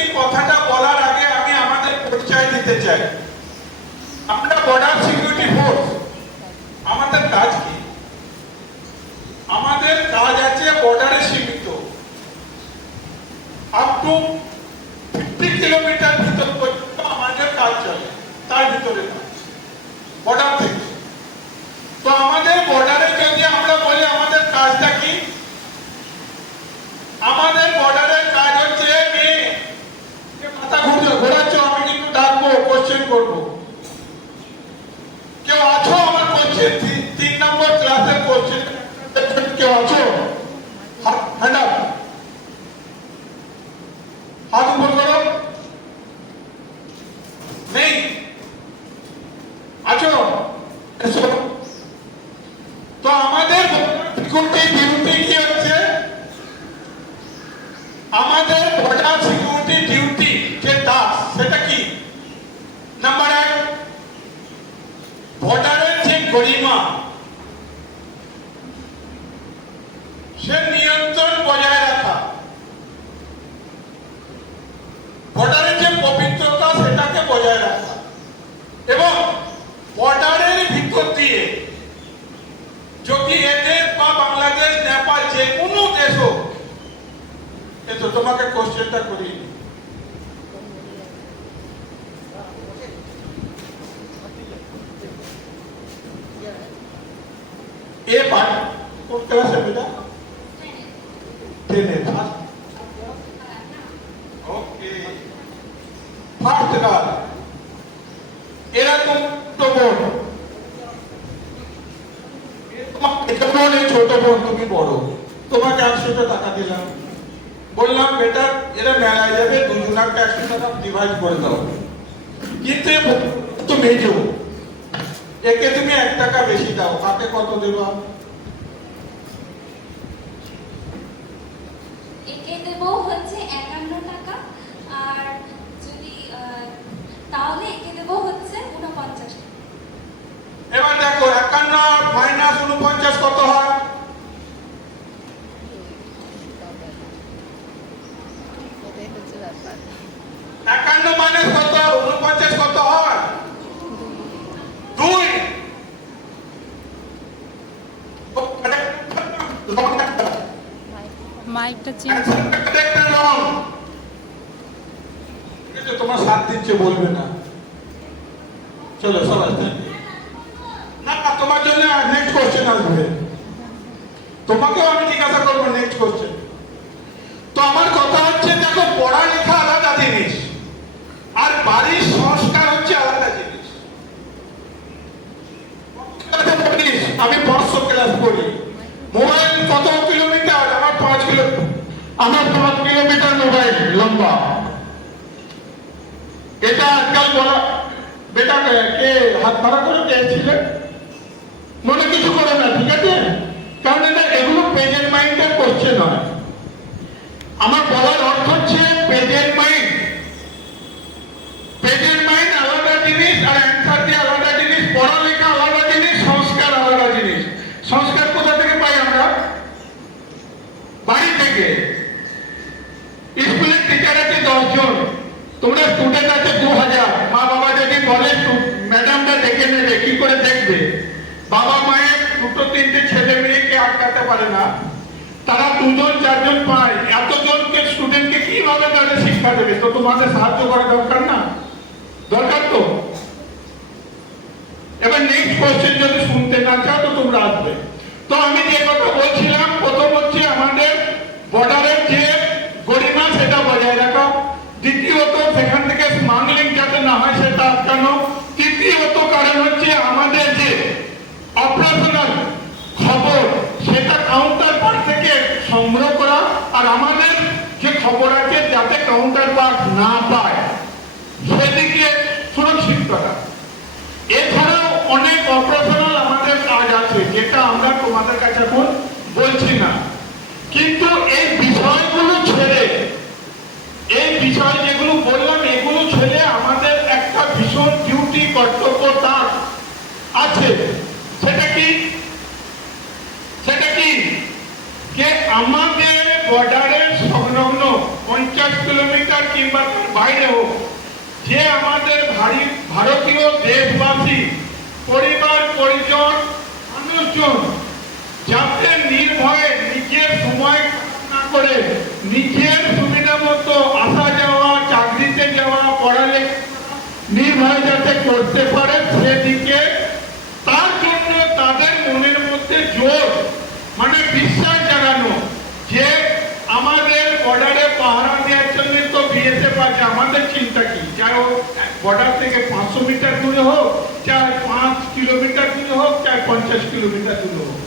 Security কথাটা বলার আগে আমি আমাদের পরিচয় দিতে চাই। আমরা বর্ডার সিকিউরিটি ফোর্স। আমাদের কাজ কি? আমাদের কাজ আছে বর্ডারে সীমিত, আপ টু 50 কিলোমিটার ভিতর পর্যন্ত আমাদের কাজ চলে, তার ভিতরে না, বর্ডার থেকে। তো আমাদের বর্ডারে যদি আমরা বলি আমাদের কাজটা কি, আমাদের বর্ডারের কাজ হচ্ছে মাথা ঘোরাচ্ছ, আমি কিন্তু ডাকবো, কোশ্চেন করবো। কেউ আছো আমার কোশ্চেন 3 নম্বর ক্লাসের কোশ্চেন কেউ আছো? হ্যান্ড আপ, হাত উপর করো। নেই? আছো? তো আমাদের সিকিউরিটি ডিউটি কি হচ্ছে? আমাদের বর্ডার সিকিউরিটি ডিউটি যে টাস্ক, সেটা কি? নাম্বার 1, বর্ডারের যে গরিমা, সে নিয়ন্ত্রণ বজায় রাখা, বর্ডারের যে পবিত্রতা সেটাকে বজায় রাখা, এবং বর্ডারের ভিতর দিয়ে যদি এদেশ বা বাংলাদেশ, নেপাল, যে কোনো দেশ হোক, তো তোমাকে কোশ্চেনটা করি, এ পার্ট কোন ক্লাসে বেটা? 10 এ। ওকে, ফার্স্ট কাজ এরকম তো বোন, তোমাকে ছোট বোন, তুমি বড়, তোমাকে 100 টাকা দিলাম, বললাম বেটা এরা মেলায় যাবে, দুজনকে 100 টাকা ডিভাইড করে দাও, কিন্তু তো মেজো, একে তুমি 1 টাকা বেশি দাও, তাকে কত দেবো? একে দেব হচ্ছে 51 টাকা, আর যদি তাহলে একে দেব হচ্ছে 49 টাকা। এবার দেখো 51 মাইনাস 49 কত হয়? 51 মাইনাস কত, 49 কত হয়? 2। মাইকটা চেঞ্জ তোমার 7 দিচ্ছে, বলবে না। চলো সবাই না, তোমার জন্য নেক্সট কোশ্চেন আসবে, তোমাকেও আমি জিজ্ঞাসা করবো নেক্সট কোশ্চেন। তো আমার কথা হচ্ছে, দেখো পড়ালেখা আলাদা জিনিস আর বাড়ির সংস্কার হচ্ছে আলাদা জিনিস। আমি 500 ক্লাস পড়ি, মোবাইল কত কিলোমিটার? আমার 5 কিলোমিটার মোবাইল লম্বা। এটা আজকাল বলা, বেটা কে হাত খাড়া করে পেয়েছিলেন, মনে কিছু করে না, ঠিক আছে? কারণ এটা এগুলো প্রেজেন্ট মাইন্ডের কোশ্চেন হয়। আমার বলার অর্থ হচ্ছে প্রেজেন্ট মাইন্ড আলাদা জিনিস, আর অ্যান্সার দিয়ে আলাদা জিনিস, পড়ালেখা আলাদা জিনিস, সংস্কার আলাদা জিনিস। সংস্কার কোথা থেকে পাই আমরা? বাড়ি থেকে। স্কুলের টিচার আছে 10 জন, তোমরা স্টুডেন্ট আছে 2000। মা বাবা যদি বলে ম্যাডামটা দেখে নেবে, কি করে দেখবে? বাবা মায়ের 2-3টে ছেলে মেয়েকে আটকাতে পারে না, তারা 2 জন 4 জন পায়, এতজনকে স্টুডেন্টকে কিভাবে তাদের শিক্ষা দেবে? তো তোমাদের সাহায্য করা দরকার না? দরকার তো। এবার নেক্সট কোশ্চেন যদি শুনতে না চাও তো তোমরা আসবে। তো আমি যে কথা বলছিলাম, প্রথম হচ্ছে আমাদের বর্ডারের যে গরিমা সেটা বজায় রাখা, দ্বিতীয়ত সেখান থেকে স্মাগলিং যাতে না হয় সেটা আটকানো, তৃতীয়ত কারণ হচ্ছে আমাদের যে অপারেশনাল খবর সেটা কাউন্টার পার্ট থেকে সংগ্রহ করা, আর আমাদের যে খবর আছে যাতে কাউন্টার পার্ট না পায় সেদিকে সুরক্ষিত করা। এছাড়াও অনেক অপারেশনাল আমাদের কাজ আছে যেটা আমরা তোমাদের কাছে এখন বলছি না, কিন্তু এই বিষয়গুলো ছেড়ে, এই বিষয় যেগুলো বললাম এগুলো ছেড়ে আমাদের একটা ভীষণ ডিউটি, কর্তব্য টাস্ক আছে। সেটা কি? যে আমাদের বর্ডারের সংলগ্ন 50 কিলোমিটার কি কিংবা তার বাইরে হোক, যে আমাদের ভারতীয় দেশবাসী পরিবার পরিজন মানুষজন যাতে নির্ভয়ে নিজের সময় না করে নিজের সুবিধা মতো আসা যাওয়া, চাকরিতে যাওয়া, পড়ালেখা নির্ভয় যাতে করতে পারে সেদিকে, তার জন্য তাদের মনের মধ্যে জোর মানে বিশ্বাস জাগানো যে আমাদের বর্ডারে পাহারা দেওয়ার জন্য তো বিএসএফ আছে, আমাদের চিন্তা কি, চাই বর্ডার থেকে 500 মিটার দূরে হোক, চাই 5 কিলোমিটার দূরে হোক, চাই 50 কিলোমিটার দূরে হোক।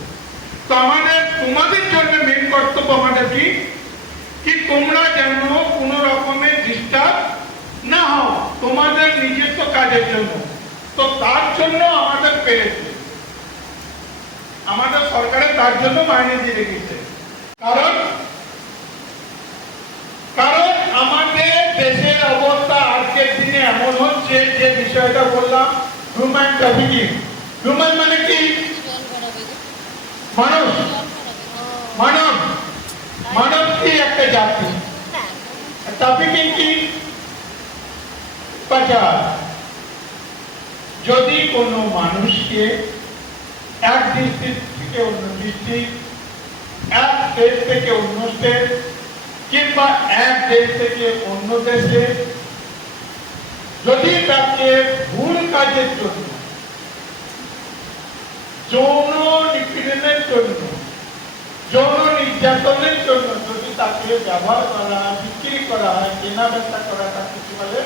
তো আমাদের তোমাদের জন্য মেন কর্তব্য আমাদের কি তোমরা যেন কোনো রকমের ডিস্টার্ব না হও তোমাদের নিজস্ব কাজের জন্য। তো তার জন্য আমাদের পেরেছে, আমাদের সরকারের তার জন্য মাইনে দিয়ে রেখেছে। কারণ আমাদের দেশের অবস্থা আজকের দিনে এমন হচ্ছে, যে বিষয়টা বললাম হিউম্যান ট্রাফিকিং। হিউম্যান মানে কি? মানব। মানব মানব কি একটা জাতি, ট্রাফিকিং কি? পাচার। যদি কোনো মানুষকে এক ডিস্ট্রিক্ট থেকে অন্য ডিস্ট্রিক্ট, এক স্টেট থেকে অন্য স্টেট কিংবা এক দেশ থেকে অন্য দেশে যদি তাকে ভুল কাজের জন্য, যৌন নিপীড়নের জন্য, যৌন নির্যাতনের জন্য যদি তাকে ব্যবহার করা, বিক্রি করা হয়, কেনা বেচা করা, তাকে কি বলে?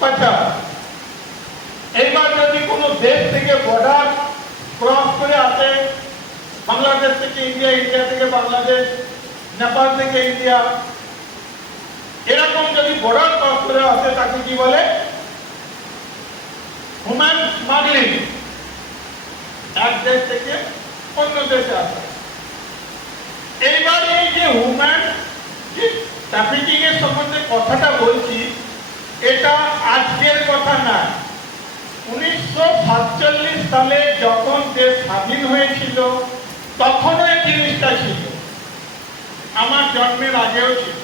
পাচার। এইবার যদি কোনো দেশ থেকে বর্ডার ক্রস করে আসে, বাংলাদেশ থেকে ইন্ডিয়া, ইন্ডিয়া থেকে বাংলাদেশ, নেপাল থেকে ইন্ডিয়া, এরকম যদি বর্ডার ক্রস করে আসে তাকে কি বলে? Human smuggling. এক দেশ থেকে অন্য দেশে আসে। এইবার এই যে হিউম্যান ট্রাফিকিং এর সম্বন্ধে কথাটা বলছি, এটা আজকের কথা না। 1947 সালে যখন দেশ স্বাধীন হয়েছিল তখনও এই জিনিসটা ছিল, আমার জন্মের আগেও ছিল।